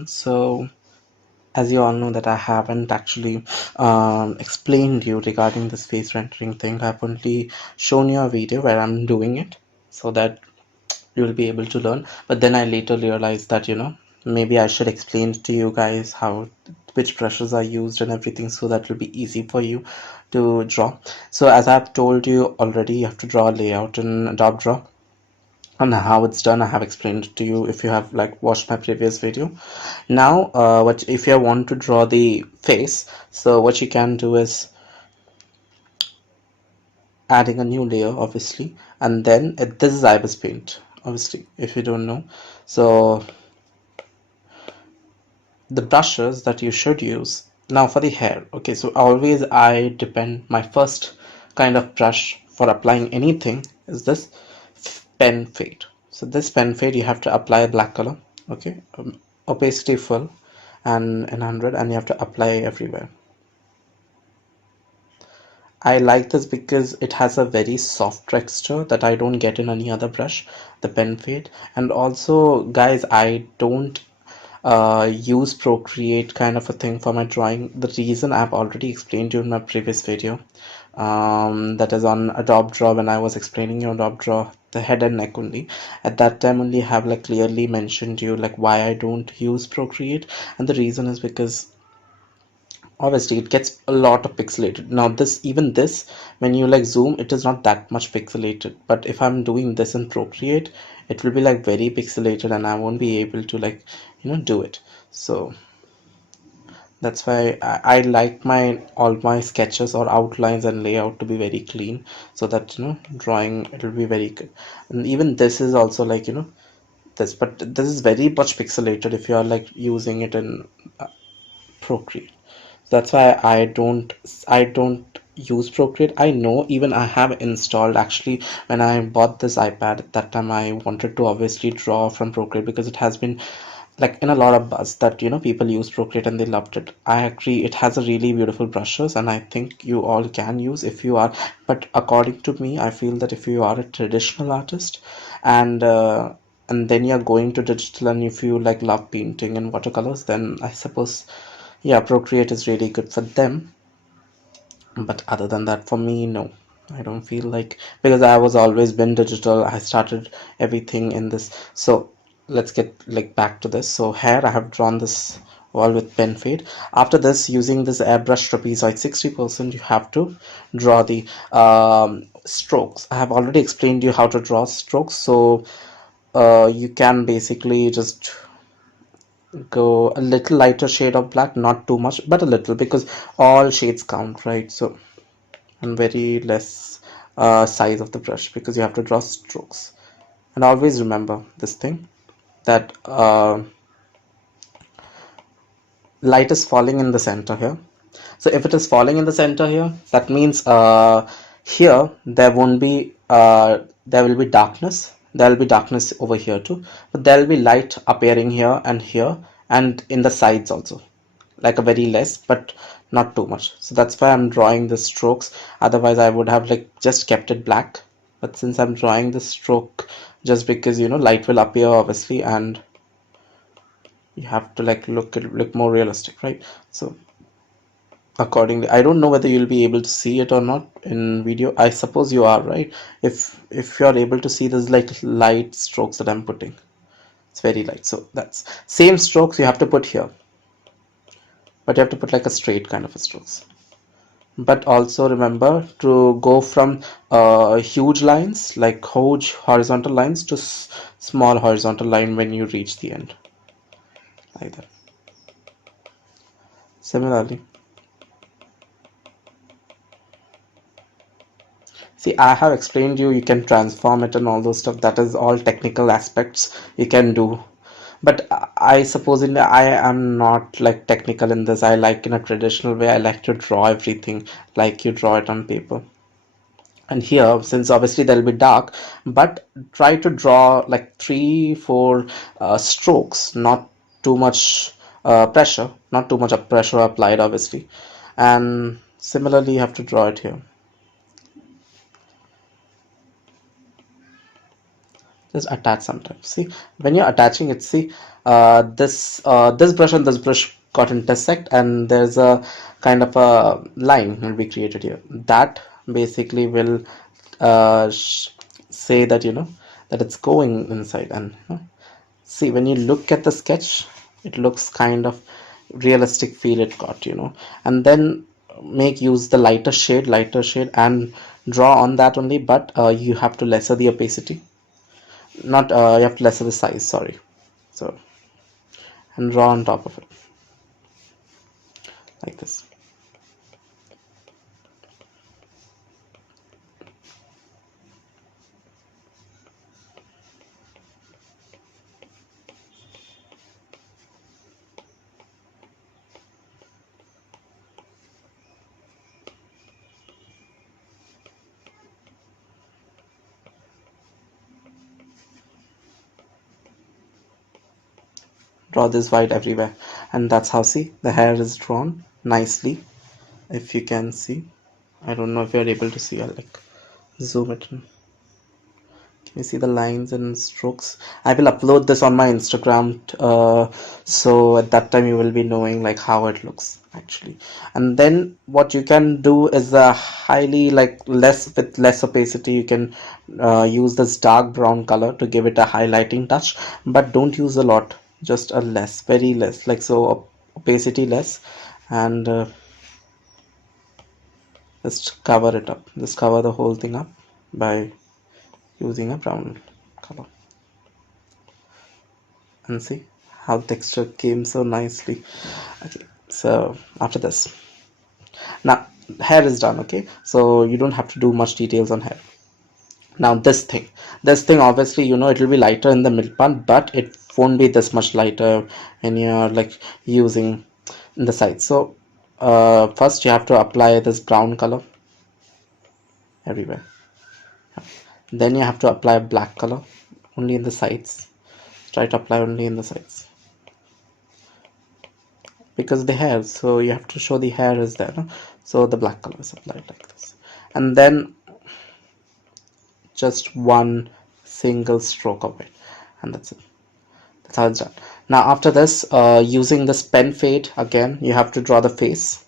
everyone. So as you all know that I haven't actually explained you regarding this face rendering thing. I've only shown you a video where I'm doing it so that you will be able to learn. But then I later realized that maybe I should explain to you guys how which brushes are used and everything, so that will be easy for you to draw. So as I've told you already, you have to draw a layout in Adobe Draw. And how it's done, I have explained it to you if you have like watched my previous video. Now what if you want to draw the face, so what you can do is adding a new layer, obviously, and then this is IbisPaint, obviously, if you don't know. So the brushes that you should use now for the hair, okay, so always I depend, my first kind of brush for applying anything is this pen fade. So this pen fade, you have to apply a black color, okay, opacity full and in 100, and you have to apply everywhere. I like this because it has a very soft texture that I don't get in any other brush, the pen fade. And also guys, I don't use Procreate kind of a thing for my drawing. The reason I've already explained you in my previous video, that is on Adobe Draw, when I was explaining you Adobe Draw, the head and neck only. At that time only have like clearly mentioned you like why I don't use Procreate, and the reason is because obviously it gets a lot of pixelated. Now this, even this, when you like zoom, it is not that much pixelated, but if I'm doing this in Procreate, it will be like very pixelated and I won't be able to like do it. So that's why I like my all my sketches or outlines and layout to be very clean, so that drawing, it will be very good. And even this is also like this, but this is very much pixelated if you are like using it in Procreate. That's why I don't use Procreate. I know, even I have installed, actually when I bought this iPad, at that time I wanted to obviously draw from Procreate because it has been like in a lot of buzz that people use Procreate and they loved it. I agree, it has a really beautiful brushes, and I think you all can use if you are, but according to me, I feel that if you are a traditional artist and then you're going to digital, and if you like love painting and watercolors, then I suppose, yeah, Procreate is really good for them. But other than that, for me, no, I don't feel like, because I was always been digital, I started everything in this. So let's get like back to this. So here I have drawn this wall with pen fade. After this, using this airbrush trapezoid 60%, you have to draw the strokes. I have already explained you how to draw strokes, so you can basically just go a little lighter shade of black, not too much but a little, because all shades count, right? So, and very less size of the brush, because you have to draw strokes. And always remember this thing, that light is falling in the center here. So if it is falling in the center here, that means here there won't be there will be darkness. There will be darkness over here too, but there will be light appearing here and in the sides also, like a very less, but not too much. So that's why I'm drawing the strokes. Otherwise I would have like just kept it black, but since I'm drawing the stroke, just because light will appear obviously, and you have to like look more realistic, right? So accordingly, I don't know whether you'll be able to see it or not in video. I suppose you are, right? If you're able to see, there's like light strokes that I'm putting. It's very light. So that's same strokes you have to put here, but you have to put like a straight kind of a strokes. But also remember to go from huge lines, like huge horizontal lines, to small horizontal line when you reach the end, like that. Similarly, see, I have explained you can transform it and all those stuff. That is all technical aspects you can do. But I suppose I am not like technical in this. I like in a traditional way. I like to draw everything like you draw it on paper. And here, since obviously there'll be dark, but try to draw like 3 4 strokes, not too much pressure, not too much of pressure applied obviously. And similarly you have to draw it here. just attach sometimes. See, when you're attaching it, see, this brush and this brush got intersect, and there's a kind of a line will be created here. That basically will say that, that it's going inside. And see, when you look at the sketch, it looks kind of realistic feel it got, and then make use the lighter shade, and draw on that only, but you have to lesser the opacity, not you have to lessen the size, sorry. So, and draw on top of it like this. Draw this white everywhere, and that's how, see, the hair is drawn nicely. If you can see, I don't know if you're able to see. I'll like zoom it in. You see the lines and strokes. I will upload this on my Instagram, so at that time you will be knowing like how it looks actually. And then what you can do is a highly, like, less, with less opacity, you can use this dark brown color to give it a highlighting touch, but don't use a lot, just a less, very less, like so, opacity less, and just cover it up, just cover the whole thing up by using a brown color. And see how the texture came so nicely. Okay, so after this, now hair is done. Okay, so you don't have to do much details on hair. Now this thing obviously, it will be lighter in the middle part, but it won't be this much lighter when you're like using in the sides. So first you have to apply this brown color everywhere. Then you have to apply black color only in the sides. Try to apply only in the sides, because the hair, so you have to show the hair is there, no? So the black color is applied like this, and then just one single stroke of it, and that's it. That's how it's done. Now after this, using this pen fade again, you have to draw the face.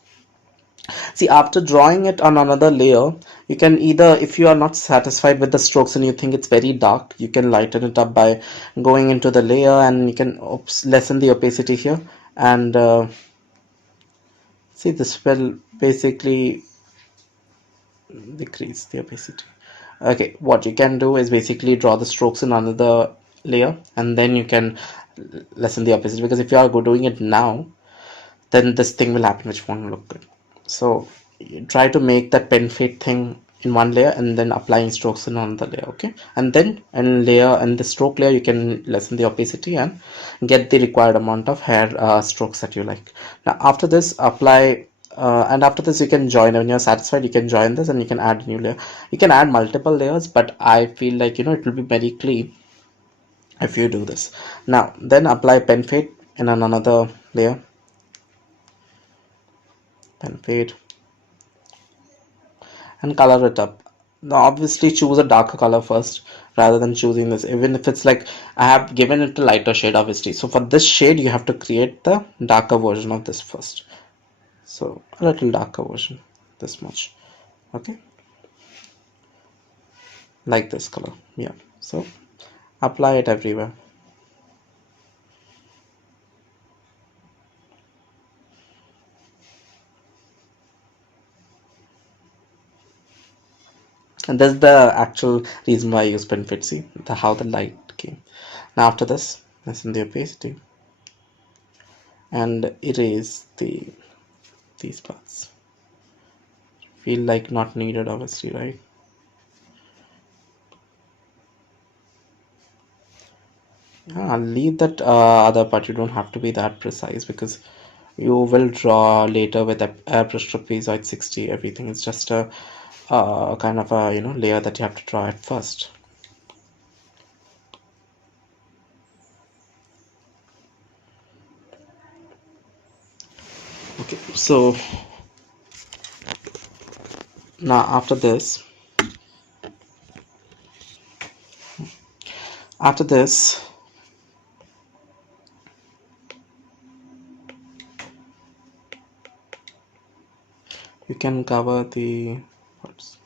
See, after drawing it on another layer, you can either, if you are not satisfied with the strokes and you think it's very dark, you can lighten it up by going into the layer, and you can lessen the opacity here, and see, this will basically decrease the opacity. Okay, what you can do is basically draw the strokes in another layer, and then you can lessen the opacity, because if you are doing it now, then this thing will happen which won't look good. So you try to make that pen fade thing in one layer, and then applying strokes in another layer. Okay, and then in the stroke layer, you can lessen the opacity and get the required amount of hair strokes that you like. Now after this, apply and after this, you can join. When you're satisfied, you can join this, and you can add a new layer. You can add multiple layers, but I feel like, it will be very clean if you do this. Now then apply pen fade in another layer. Pen fade, and color it up. Now obviously choose a darker color first, rather than choosing this, even if it's like I have given it a lighter shade obviously. So for this shade, you have to create the darker version of this first. So a little darker version, this much. Okay, like this color. Yeah, so apply it everywhere. And that's the actual reason why I use pen fit. See how the light came. Now after this, lessen the opacity and erase these parts. Feel like not needed obviously, right? Yeah, I'll leave that other part. You don't have to be that precise, because you will draw later with a airbrush trapezoid 60. Everything is just a kind of a layer that you have to draw at first. Okay, so now after this, After this, you can cover the what's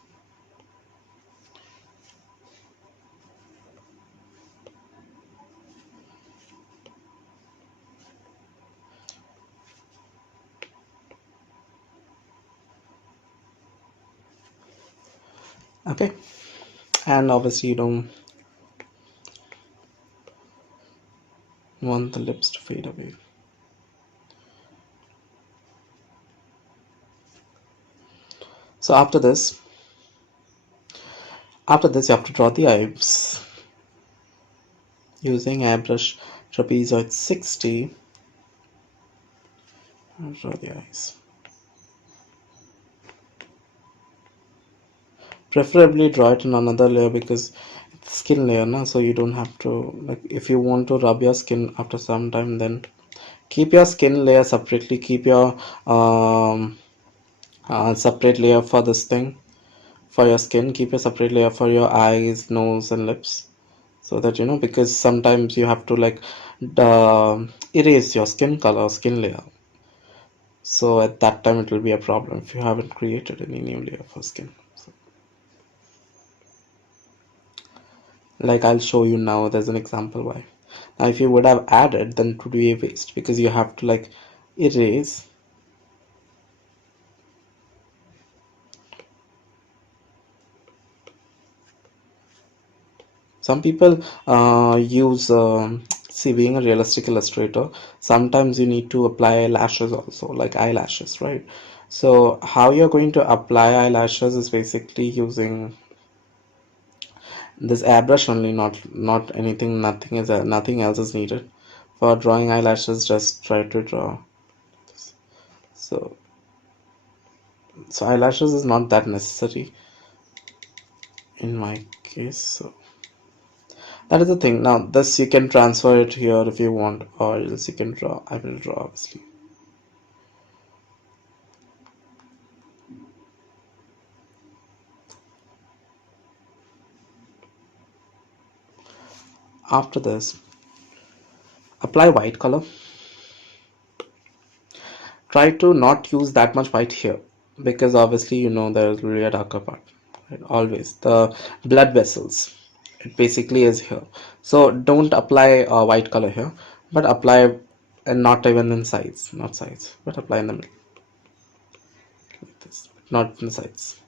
okay, and obviously you don't want the lips to fade away. So after this you have to draw the eyes using airbrush trapezoid 60. I'll draw the eyes. Preferably draw it in another layer because it's skin layer now, so you don't have to, like, if you want to rub your skin after some time, then keep your skin layer separately, keep your separate layer for this thing, for your skin, keep a separate layer for your eyes, nose and lips, so that you know, because sometimes you have to like erase your skin color, skin layer, so at that time it will be a problem if you haven't created any new layer for skin. So, like I'll show you now, there's an example why. Now if you would have added, then it would be a waste because you have to like erase. Some people use see, being a realistic illustrator, sometimes you need to apply lashes also, like eyelashes, right? So how you're going to apply eyelashes is basically using this airbrush only, not anything, nothing else is needed for drawing eyelashes. Just try to draw. So eyelashes is not that necessary in my case. So that is the thing. Now this you can transfer it here if you want, or else you can draw. I will draw obviously. After this, apply white color. Try to not use that much white here because obviously you know there will be a darker part, right? Always the blood vessels, it basically is here. So don't apply white color here, but apply, and not even in sides, not sides, but apply in the middle like this, not in the sides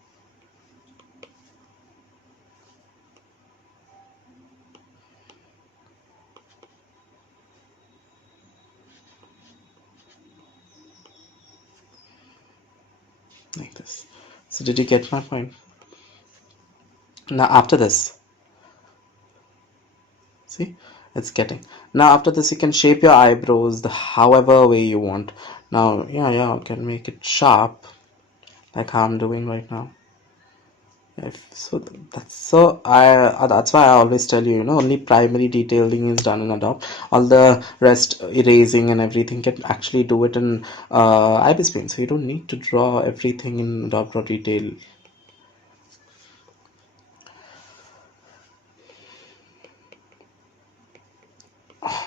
like this. So did you get my point? Now after this, see, it's getting. Now after this you can shape your eyebrows the however way you want. Now yeah, you can make it sharp like how I'm doing right now. So that's why I always tell you, you know, only primary detailing is done in Adobe. All the rest, erasing and everything, can actually do it in IbisPaint. So you don't need to draw everything in Adobe Raw Detail.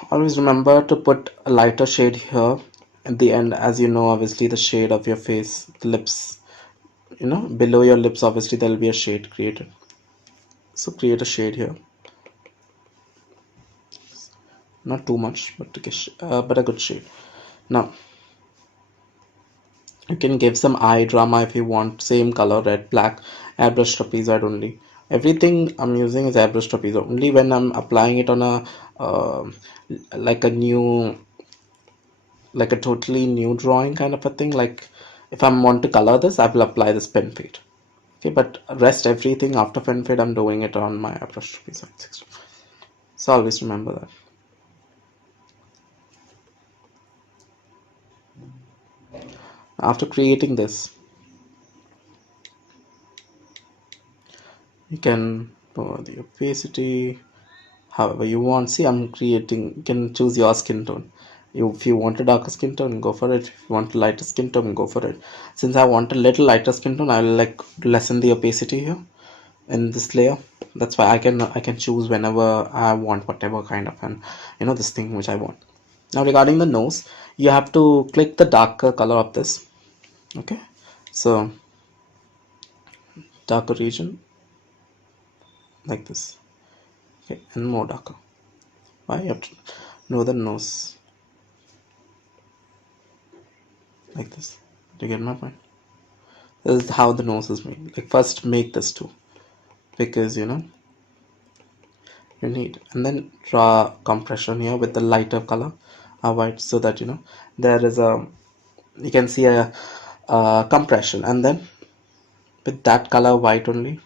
Always remember to put a lighter shade here at the end, as you know, obviously the shade of your face, the lips, you know, below your lips, obviously there will be a shade created. So create a shade here, not too much, but a good shade. Now you can give some eye drama if you want. Same color, red, black, airbrush trapezoid only. Everything I'm using is airbrush trapezoid. Only when I'm applying it on a like a new, like a totally new drawing kind of a thing. Like if I want to color this, I will apply this pen fade. Okay, but rest everything after pen fade, I'm doing it on my airbrush trapezoid. So always remember that. After creating this, you can lower the opacity however you want. See, I'm creating, you can choose your skin tone. If you want a darker skin tone, go for it. If you want a lighter skin tone, go for it. Since I want a little lighter skin tone, I will like lessen the opacity here in this layer. That's why I can choose whenever I want whatever kind of an this thing which I want. Now regarding the nose, you have to click the darker color of this. Okay, so darker region like this. Okay, and more darker. Why? You have to know the nose like this. Do you get my point? This is how the nose is made. Like first make this too, because you need, and then draw compression here with the lighter color, white, so that there is a, you can see a compression, and then with that color white only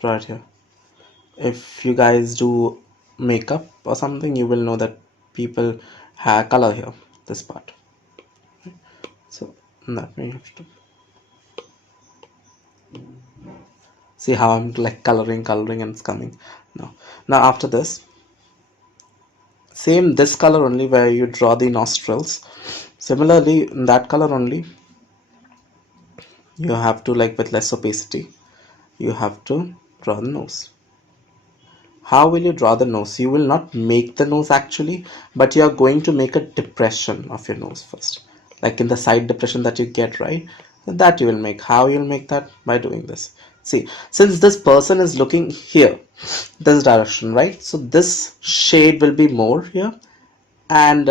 draw it here. If you guys do makeup or something, you will know that people have color here, this part. So that way you have to see how I'm like coloring and it's coming now after this, same this color only where you draw the nostrils. Similarly, in that color only, you have to, like with less opacity, you have to draw the nose. How will you draw the nose? You will not make the nose actually, but you are going to make a depression of your nose first, like in the side depression that you get, right? That you will make. How you'll make that? By doing this. See, since this person is looking here, this direction, right? So this shade will be more here, and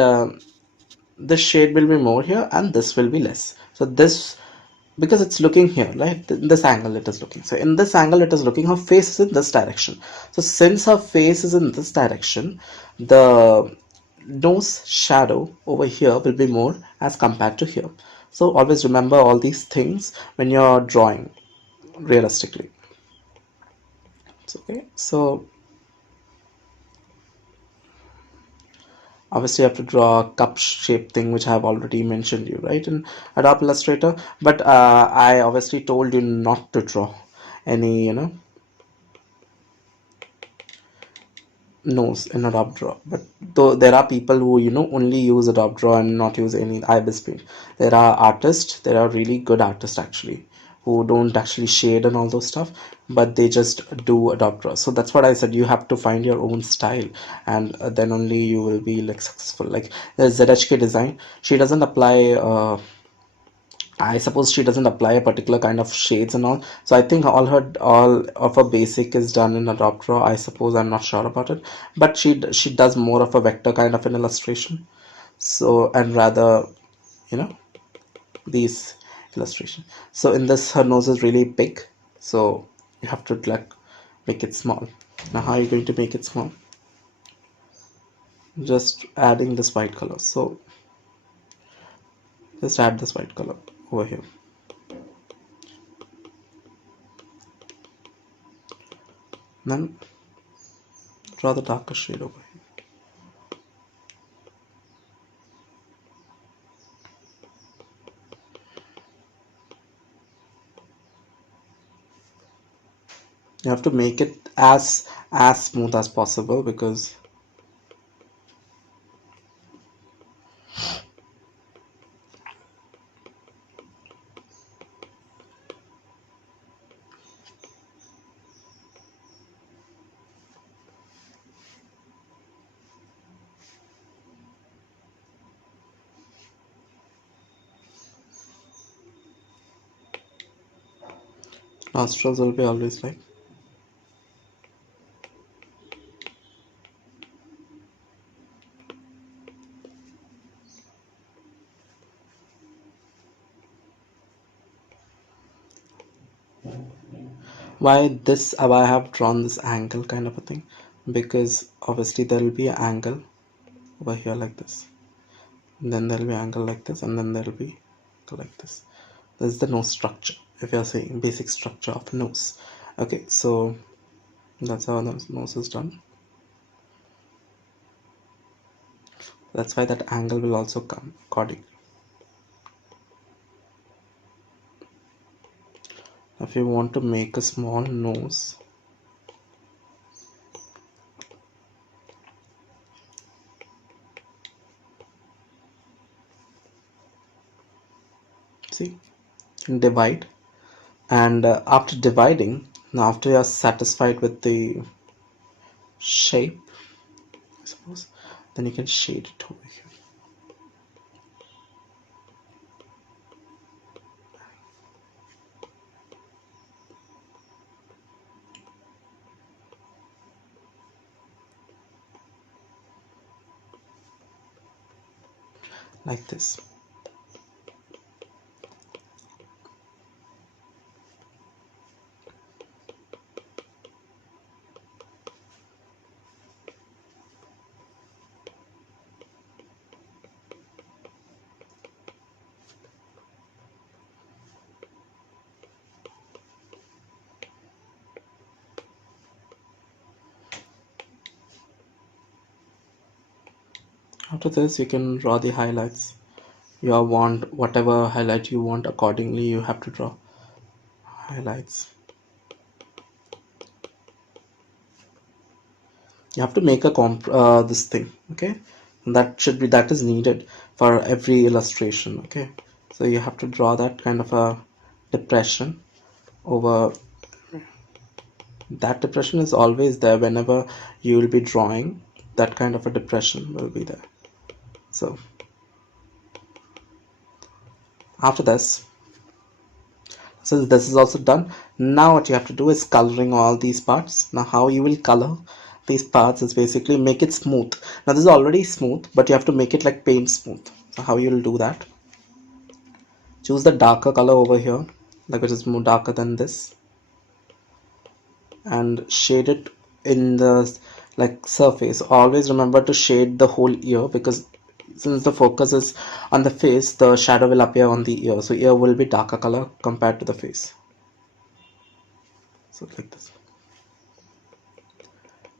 this shade will be more here, and this will be less. So this, because it's looking here, right? In this angle it is looking, so in this angle it is looking, her face is in this direction. So since her face is in this direction, the nose shadow over here will be more as compared to here. So always remember all these things when you're drawing realistically. It's okay. So obviously you have to draw a cup shape thing, which I have already mentioned you, right, in Adobe Illustrator. But I obviously told you not to draw any nose in Adobe Draw. But though there are people who only use Adobe Draw and not use any IbisPaint. There are artists, there are really good artists actually, who don't actually shade and all those stuff, but they just do Adobe Draw. So that's what I said, you have to find your own style, and then only you will be like successful. Like there's ZHK Design, she doesn't apply I suppose she doesn't apply a particular kind of shades and all. So I think all of her basic is done in Adobe Draw. I suppose, I'm not sure about it, but she does more of a vector kind of an illustration. So, and rather, you know, these illustration. So in this, her nose is really big. So you have to like make it small. Now how are you going to make it small? Just adding this white color. So just add this white color over here. Then draw the darker shade over here. You have to make it as smooth as possible, because nostrils will be always like, why I have drawn this angle kind of a thing, because obviously there will be an angle over here like this, and then there will be angle like this, and then there will be like this. This is the nose structure, if you're saying basic structure of nose. Okay, so that's how the nose is done. That's why that angle will also come accordingly. If you want to make a small nose, see, divide, and after dividing, Now after you're satisfied with the shape, I suppose, then you can shade it over here. Like this. After this, you can draw the highlights. You want whatever highlight you want, accordingly you have to draw highlights. You have to make a this thing, okay? And that is needed for every illustration, okay? So you have to draw that kind of a depression over. That depression is always there whenever you will be drawing. That kind of a depression will be there. So after this, since this is also done, now what you have to do is coloring all these parts. Now how you will color these parts is basically make it smooth. Now this is already smooth, but you have to make it like paint smooth. So how you will do that? Choose the darker color over here, like which is more darker than this, and shade it in the like surface. Always remember to shade the whole ear, because since the focus is on the face, the shadow will appear on the ear, so ear will be darker color compared to the face. So like this.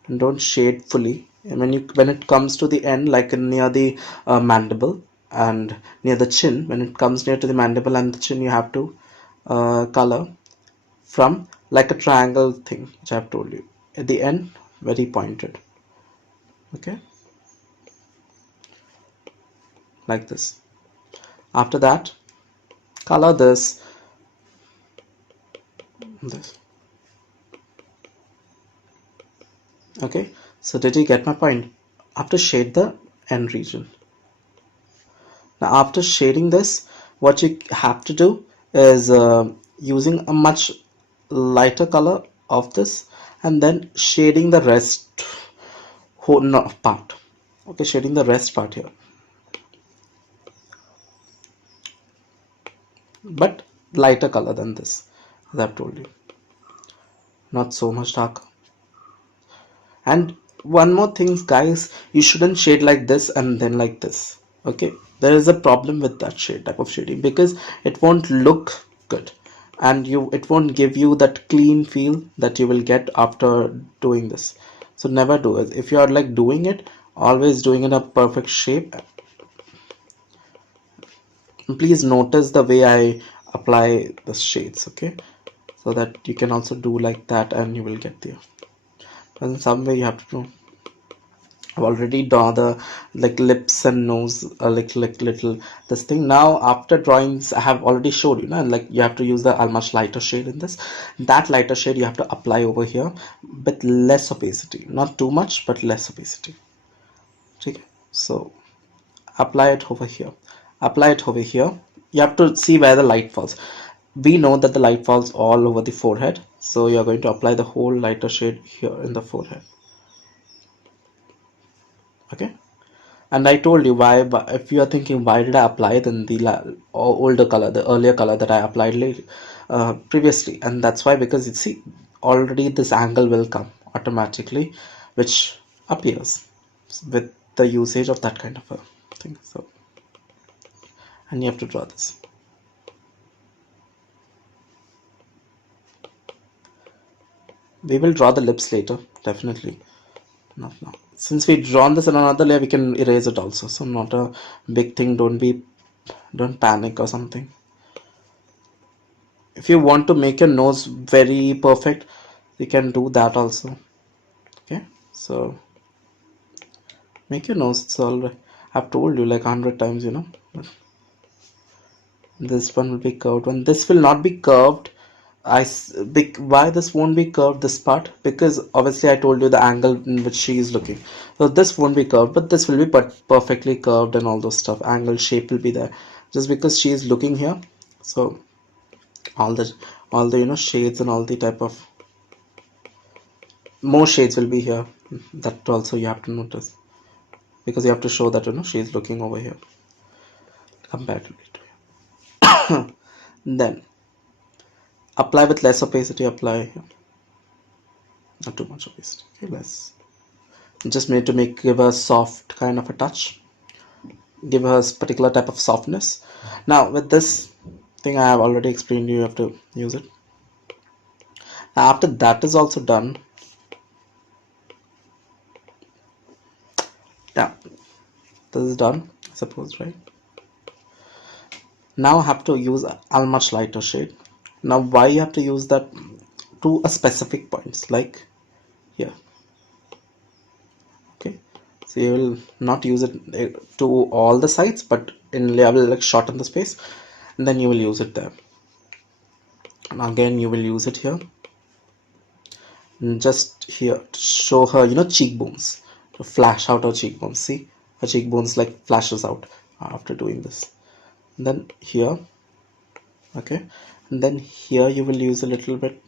And don't shade fully. And when it comes to the end, like near the mandible and near the chin, when it comes near to the mandible and the chin, you have to color from like a triangle thing, which I have told you. At the end, very pointed. Okay, like this. After that, color this. Okay, so did you get my point? After shade the end region. Now after shading this, what you have to do is using a much lighter color of this, and then shading the rest whole part. Okay, shading the rest part here, but lighter color than this, as I've told you, not so much darker. And one more thing, guys, you shouldn't shade like this and then like this. Okay, there is a problem with that type of shading, because it won't look good, and it won't give you that clean feel that you will get after doing this. So never do it. If you are like doing it, always doing in a perfect shape. Please notice the way I apply the shades, okay, so that you can also do like that and you will get there. But in some way you have to do. I've already drawn the like lips and nose, like little this thing. Now after drawings, I have already showed you, and like you have to use the much lighter shade in this. That lighter shade you have to apply over here, but less opacity, not too much, but less opacity. Okay, so apply it over here. Apply it over here. You have to see where the light falls. We know that the light falls all over the forehead, so you are going to apply the whole lighter shade here in the forehead. Okay, and I told you why. But if you are thinking why did I apply then the older color, the earlier color that I applied previously, and that's why, because you see already this angle will come automatically, which appears with the usage of that kind of a thing. So, and you have to draw this. We will draw the lips later, definitely. Not now. Since we drawn this in another layer, we can erase it also. So not a big thing. Don't panic or something. If you want to make your nose very perfect, you can do that also. Okay, so make your nose. It's all right. I've told you like 100 times, But this one will be curved one. This will not be curved why this won't be curved, this part? Because obviously I told you the angle in which she is looking. So this won't be curved, but this will be perfectly curved and all those stuff. Angle shape will be there just because she is looking here. So all the shades and all the type of more shades will be here. That also you have to notice because you have to show that she is looking over here comparatively to here. Then apply with less opacity. Apply here. Not too much opacity. Okay, less. Just need to give a soft kind of a touch, give her a particular type of softness. Now with this thing I have already explained, you have to use it. Now after that is also done, yeah, this is done, I suppose, right? Now I have to use a much lighter shade. Now why you have to use that? To a specific points, like here. Okay, so you will not use it to all the sides, but in level, like shorten the space, and then you will use it there. And again you will use it here, and just here to show her cheekbones, to flash out her cheekbones. See, her cheekbones like flashes out after doing this. And then here, okay, and then here you will use a little bit.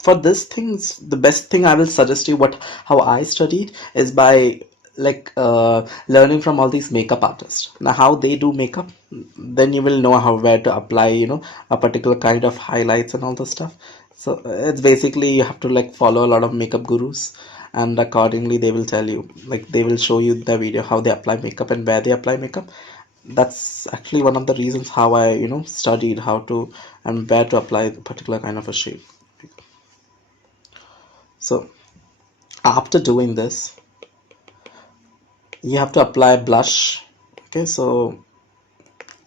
For this things, the best thing I will suggest you, what how I studied is by like learning from all these makeup artists. Now how they do makeup, then you will know how where to apply a particular kind of highlights and all the stuff. So it's basically you have to like follow a lot of makeup gurus, and accordingly they will tell you, like they will show you the video how they apply makeup and where they apply makeup. That's actually one of the reasons how I studied how to and where to apply a particular kind of a shade. So after doing this, you have to apply blush. Okay, so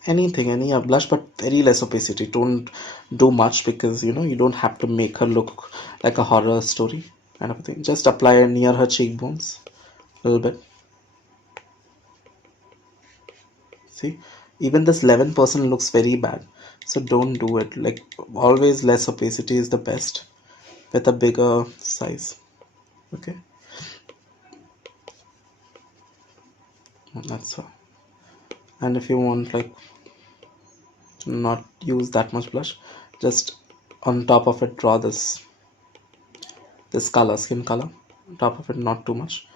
anything, any blush, but very less opacity. Don't do much because you don't have to make her look like a horror story kind of a thing. Just apply it near her cheekbones a little bit. See, even this 11% looks very bad, so don't do it. Like always, less opacity is the best with a bigger size. Okay, that's all. And if you want like not use that much blush, just on top of it draw this color, skin color on top of it, not too much.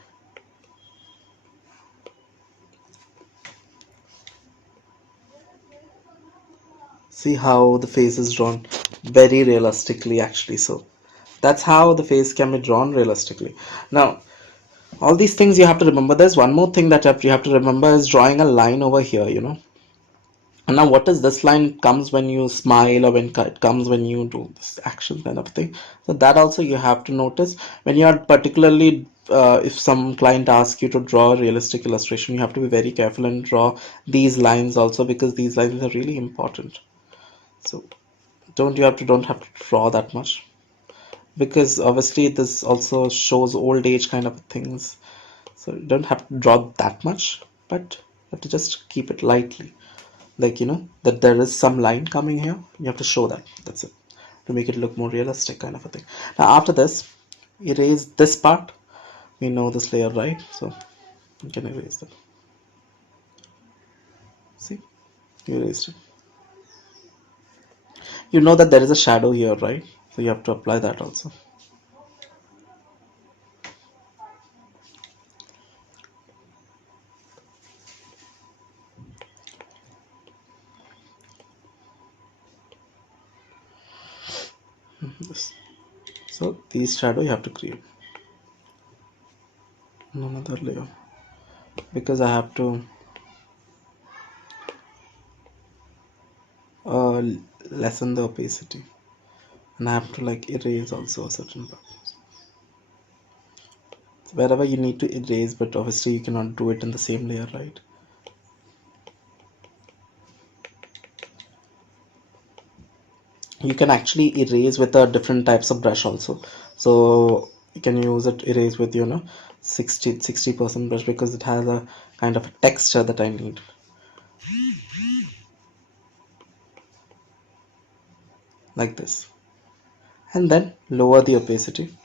See how the face is drawn very realistically actually. So that's how the face can be drawn realistically. Now all these things you have to remember. There's one more thing that you have to remember is drawing a line over here, And now what is this line? It comes when you smile, or when it comes when you do this action kind of thing. So that also you have to notice when you are particularly if some client asks you to draw a realistic illustration, you have to be very careful and draw these lines also, because these lines are really important. So don't have to draw that much, because obviously this also shows old age kind of things. So you don't have to draw that much, but you have to just keep it lightly, like that there is some line coming here. You have to show that. That's it, to make it look more realistic kind of a thing. Now after this, erase this part. We know this layer, right? So you can erase that. See, you erased it. You know that there is a shadow here, right? So you have to apply that also. This. So these shadow you have to create in another layer, because I have to uh, lessen the opacity, and I have to like erase also a certain part. So wherever you need to erase, but obviously you cannot do it in the same layer, right? You can actually erase with a different types of brush also. So you can use it erase with 60% brush, because it has a kind of a texture that I need, like this. and then lower the opacity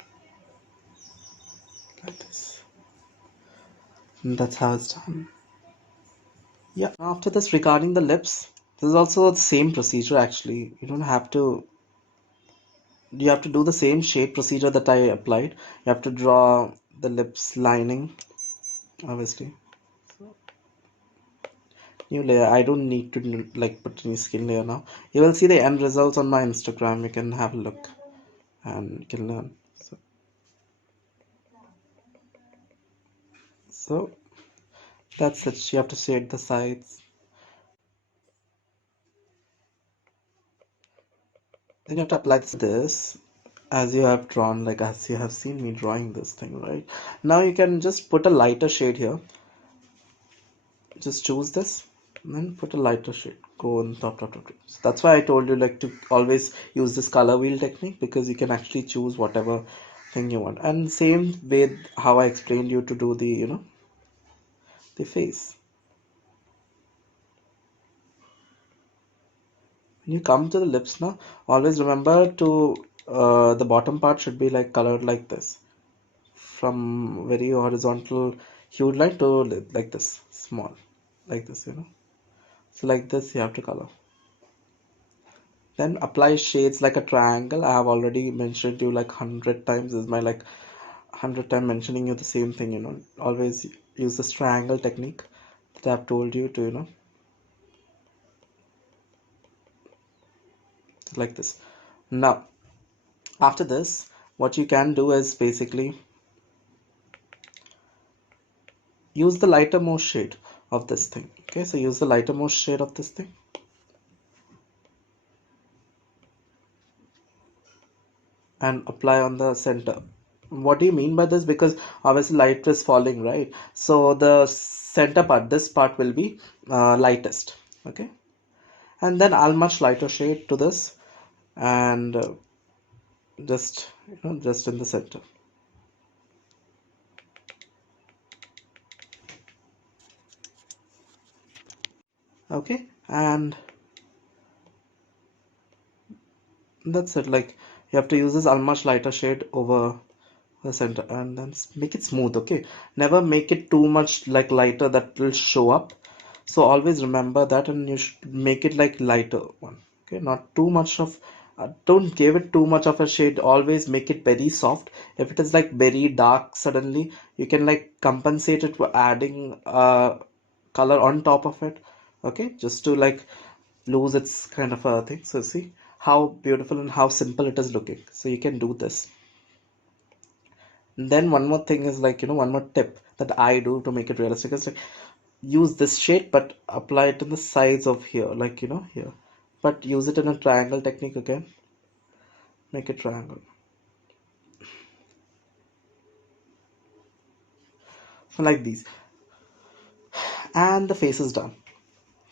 like this. And that's how it's done. Yeah, after this, regarding the lips, this is also the same procedure actually. You have to do the same shade procedure that I applied. You have to draw the lips lining, obviously. New layer. I don't need to like put any skin layer now. You will see the end results on my Instagram. You can have a look and you can learn. So that's it. You have to shade the sides. Then you have to apply this as you have drawn, like as you have seen me drawing this thing, right? Now you can just put a lighter shade here. Just choose this and then put a lighter shade. Go on top. So that's why I told you like to always use this color wheel technique, because you can actually choose whatever thing you want. And same with how I explained you to do the, the face. When you come to the lips now, always remember to the bottom part should be like colored like this, from very horizontal hued line to like this, small, like this, So like this you have to color. Then apply shades like a triangle. I have already mentioned you like 100 times. This is my like 100 time mentioning you the same thing, Always use this triangle technique that I've told you to, like this. Now, after this, what you can do is basically use the lighter most shade of this thing. Okay, so use the lighter most shade of this thing and apply on the center. What do you mean by this? Because obviously light is falling, right? So the center part, this part will be lightest. Okay, and then I'll much lighter shade to this, and just in the center. Okay, and that's it. Like, you have to use this much lighter shade over the center and then make it smooth. Okay, never make it too much like lighter, that will show up. So always remember that, and you should make it like lighter one. Okay, not too much of don't give it too much of a shade. Always make it very soft. If it is like very dark suddenly, you can like compensate it by adding color on top of it. Okay, just to like lose its kind of a thing. So see how beautiful and how simple it is looking. So you can do this. And then one more thing is like, one more tip that I do to make it realistic is like use this shade but apply it in the sides of here, like, here. But use it in a triangle technique again. Make it triangle. So like these. And the face is done.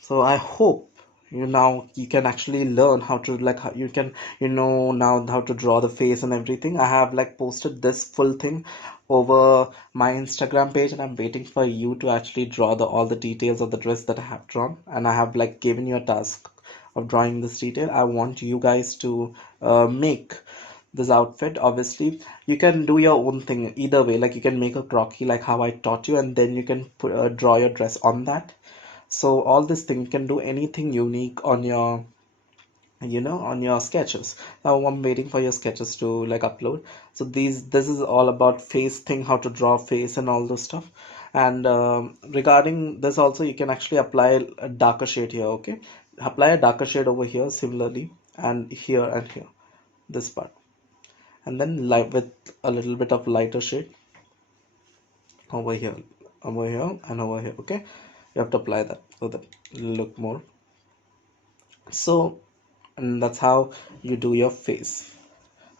So I hope you can actually learn how to like how you can now how to draw the face and everything. I have like posted this full thing over my Instagram page, and I'm waiting for you to actually draw the all the details of the dress that I have drawn, and I have like given you a task of drawing this detail. I want you guys to make this outfit. Obviously you can do your own thing either way, like you can make a croquis like how I taught you, and then you can draw your dress on that. So all this thing, you can do anything unique on your on your sketches. Now I'm waiting for your sketches to like upload. So this is all about face thing, how to draw face and all those stuff. And regarding this also, you can actually apply a darker shade here. Okay, apply a darker shade over here similarly, and here, this part, and then light with a little bit of lighter shade over here, and over here. Okay, you have to apply that so that it'll look more. So, and that's how you do your face.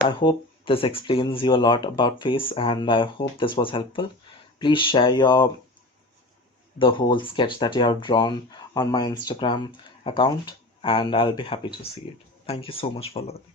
I hope this explains you a lot about face, and I hope this was helpful. Please share your the whole sketch that you have drawn on my Instagram account, and I'll be happy to see it. Thank you so much for learning.